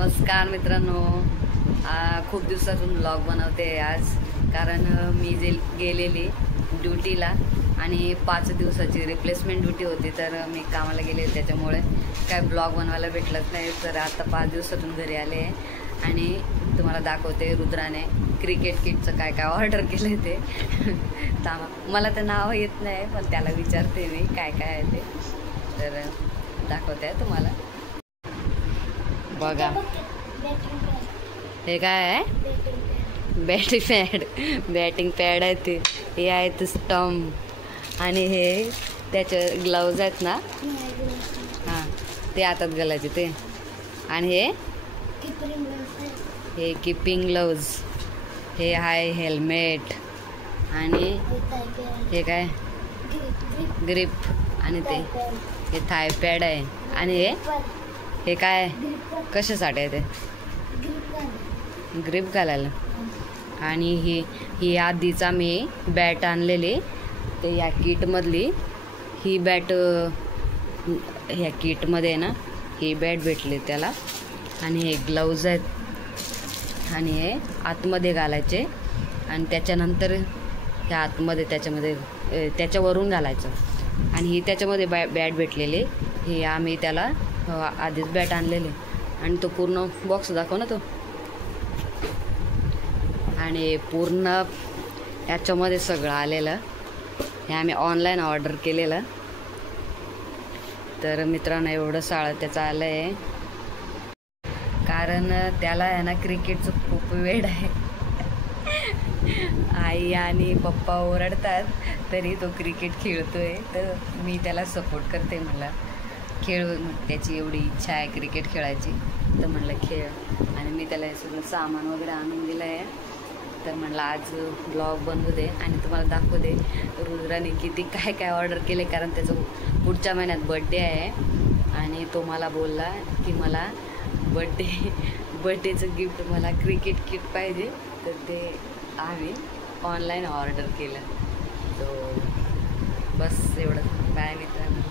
नमस्कार मित्रांनो, खूप दिवसातून व्लॉग बनवते आज. कारण मी गेलेली ड्युटीला आणि 5 दिवसाची रिप्लेसमेंट ड्युटी होती, तर मी कामाला गेले, त्याच्यामुळे काय ब्लॉग बनवायला भेटलंच नाही. तर आता 5 दिवसातून घरी आले आणि तुम्हाला दाखवते रुद्राने क्रिकेट किटचं काय काय ऑर्डर केलं ते. मला तर नाव येत नाही, पण त्याला विचारते मी काय काय आहे ते, तर दाखवते आहे तुम्हाला. बघा हे काय आहे, बॅटिंग पॅड आहे ते. हे आहेत स्टंप आणि हे त्याचे ग्लव्ज आहेत ना, हां ते हातात घालायचे ते. आणि हे किपिंग ग्लव्ज, हे आहे हेल्मेट आणि हे काय ग्रिप आणि ते हे थाय पॅड आहे. आणि हे काय कशासाठी आहे ते, ग्रिप घालायला. आणि ही आधीचा मी बॅट आणलेली, ते या किटमधली ही बॅट, ह्या किटमध्ये ना ही बॅट भेटली त्याला. आणि हे ग्लव्ज आहेत आणि हे आतमध्ये घालायचे आणि त्याच्यानंतर ह्या आतमध्ये त्याच्यावरून घालायचं. आणि ही त्याच्यामध्ये बॅट भेटलेली, ही आम्ही त्याला आधीच बॅट आणलेली. आणि तो पूर्ण बॉक्स दाखव ना तो. आणि पूर्ण याच्यामध्ये सगळं आलेलं, हे आम्ही ऑनलाईन ऑर्डर केलेलं. तर मित्रांनो एवढं साळं त्याचं आलं आहे, कारण त्याला आहे ना क्रिकेटचं खूप वेड आहे. आई आणि पप्पा ओरडतात तरी तो क्रिकेट खेळतोय, तर मी त्याला सपोर्ट करते. मला त्याची एवढी इच्छा आहे क्रिकेट खेळायची, तर म्हणलं खेळ. आणि मी त्याला हे सगळं सामान वगैरे आणून दिलं आहे. तर म्हणलं आज ब्लॉग बनवू दे आणि तुम्हाला दाखवू दे रुद्राने किती काय काय ऑर्डर केले. कारण त्याचं पुढच्या महिन्यात बड्डे आहे आणि तो मला बोलला की मला बड्डेचं गिफ्ट मला क्रिकेट किट पाहिजे, तर ते आम्ही ऑनलाईन ऑर्डर केलं. तो बस एवढं. बाय मित्रांनो.